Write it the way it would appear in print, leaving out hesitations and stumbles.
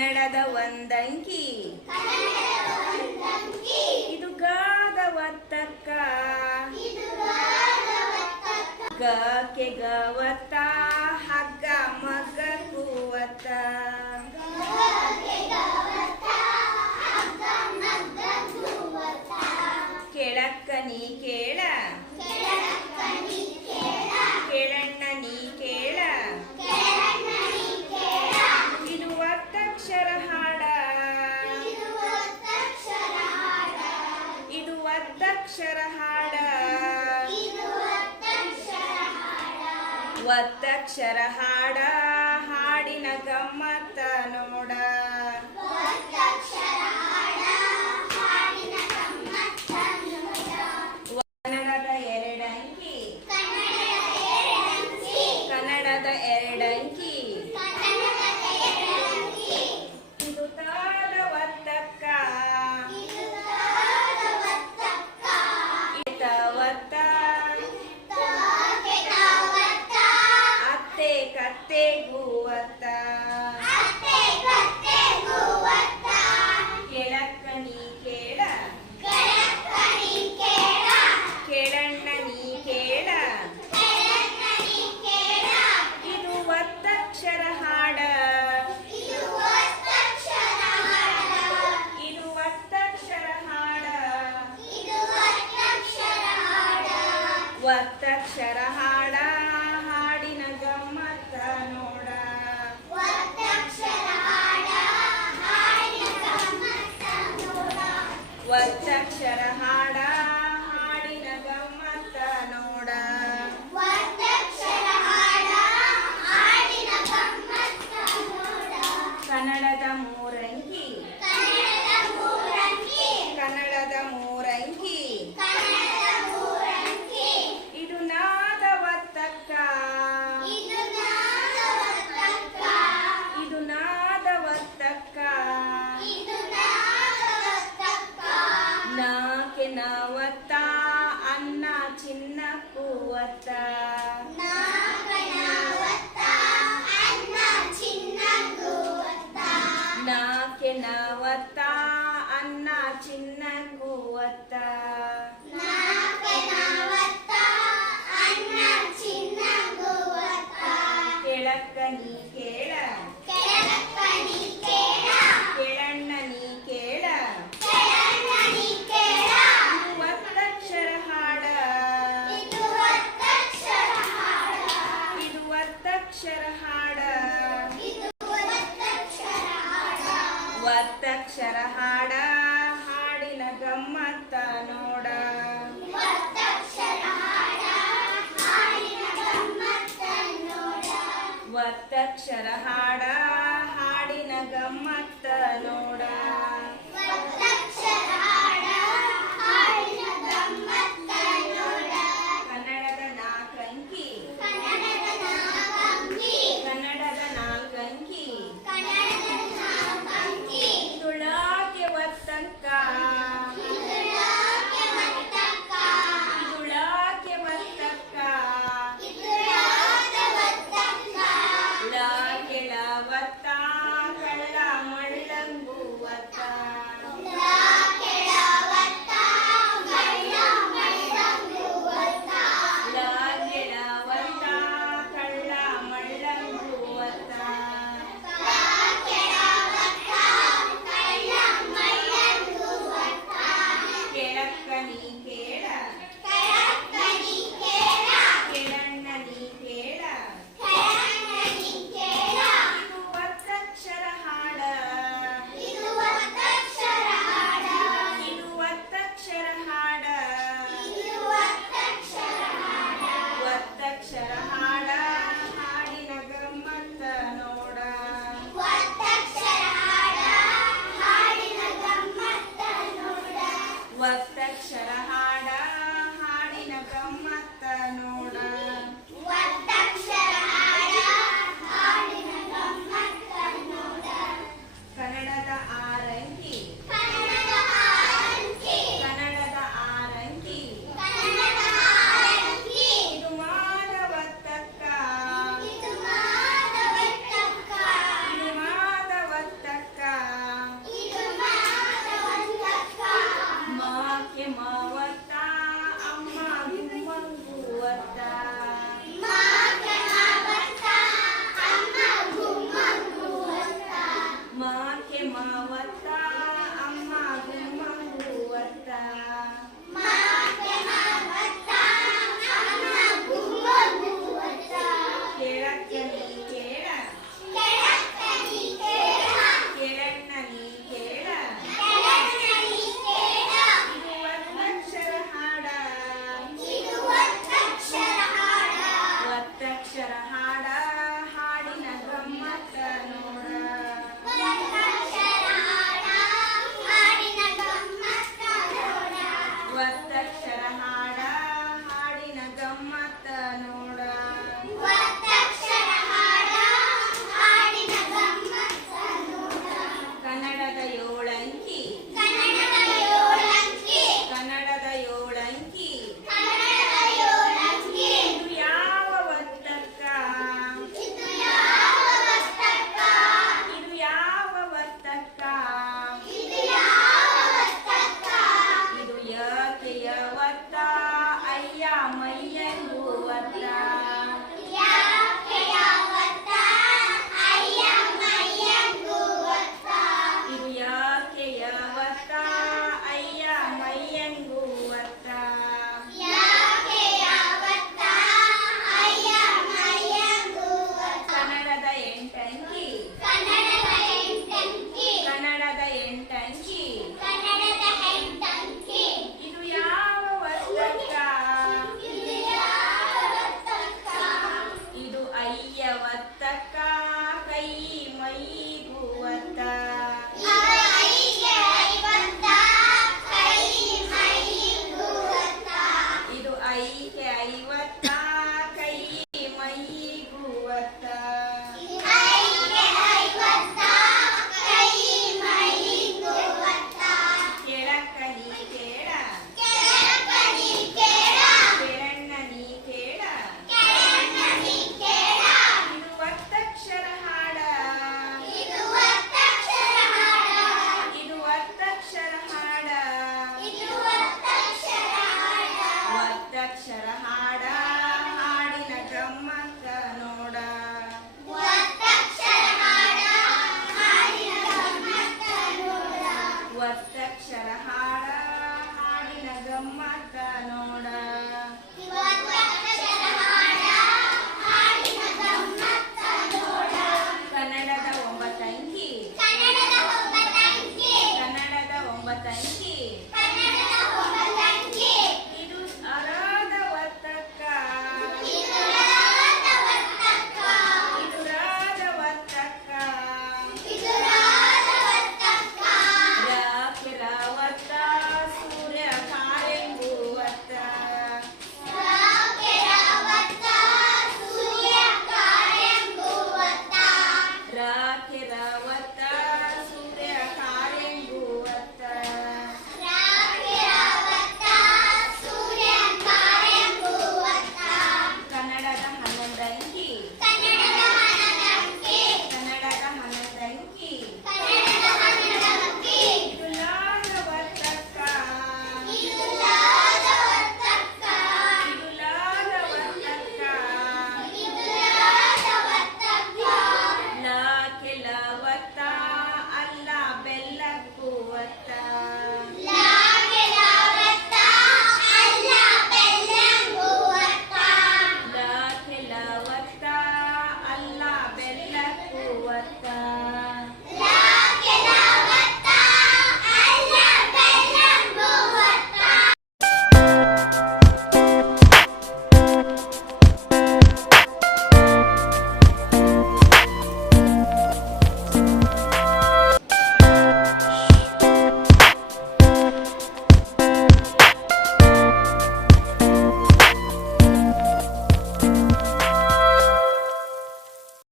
ಕನ್ನಡದ ಒಂದಂಕಿ ಇದು ಗಾದ ಒತ್ತಕ್ಕ ಗಕ್ಕೆ ಗವತ್ತ ಹಗ್ಗ ಮಗ್ಗ ಕೂವತ್ತ ಕೆಳಕ್ಕ ನೀ ಕೇಳ ಕೇಳಣ್ಣ ನೀ ಕೇಳ ಇದು ಒತ್ತಕ್ಷರ ಹಾಡ ಇದು ಒತ್ತಕ್ಷರ ಹಾಡ ಒತ್ತಕ್ಷರ ಹಾಡ ಹಾಡಿನ ಗಮ್ಮತ್ತ ನೋಡ ಕನ್ನಡದ ಎರಡಂಕಿ ಕನ್ನಡದ ಎರಡಂಕಿ ಇದು ತಾಳದ ಒತ್ತಕ್ಕ ಒತ್ತ ಅತ್ತೆ ಕತ್ತೆ ಗೂವತ್ತ ಕೆಳಕ್ಕ ನೀ ಕೇಳ ಕೇಳಣ್ಣ ನೀ ಕೇಳ ಇದು ಒತ್ತಕ್ಷರ ಹಾಡ ಇದು ಒತ್ತಕ್ಷರ ಹಾಡ ಒತ್ತಕ್ಷರ ಹಾಡ ಹಾಡಿನ ಗಮ್ಮತ್ತ ನೋಡ ಒತ್ತಕ್ಷರ ಹಾಡ ಹಾಡಿನ ಗಮ್ಮತ್ತ ನೋಡ ಕನ್ನಡದ ಮೂರಂಕಿ ಕನ್ನಡದ ಮೂರಂಕಿ ಇದು ನಾದ ಒತ್ತಕ್ಕ ಇದು ನಾದ ಒತ್ತಕ್ಕ ನಾಕೆ ನಾವತ್ತ ಅನ್ನ ಚಿನ್ನ ಕೂವತ್ತ ನಾಕೆ ನಾವತ್ತ ಅನ್ನ ಚಿನ್ನ ಕೂವತ್ತ ಕೆಳಕ್ಕ ನೀ ಕೇಳ ಕೇಳಣ್ಣ ನೀ ಕೇಳ ಇದು ಒತ್ತಕ್ಷರ ಹಾಡ ಇದು ಒತ್ತಕ್ಷರ ಹಾಡ ಒತ್ತಕ್ಷರ ಹಾಡ ಹಾಡಿನ ಗಮ್ಮತ್ತ ನೋಡ ಒತ್ತಕ್ಷರ ಹಾಡ ಹಾಡಿನ ಗಮ್ಮತ್ತ ನೋಡ ಕನ್ನಡದ ನಾಲ್ಕಂಕಿ ಕನ್ನಡದ ನಾಲ್ಕಂಕಿ ತುಳಾಕೆ ಒತ್ತ ಒಂಬತ್ತಕ್ಷರ ಹಾಡ ಹಾಡಿನ ಗಮ್ಮತ್ತ ನೋಡ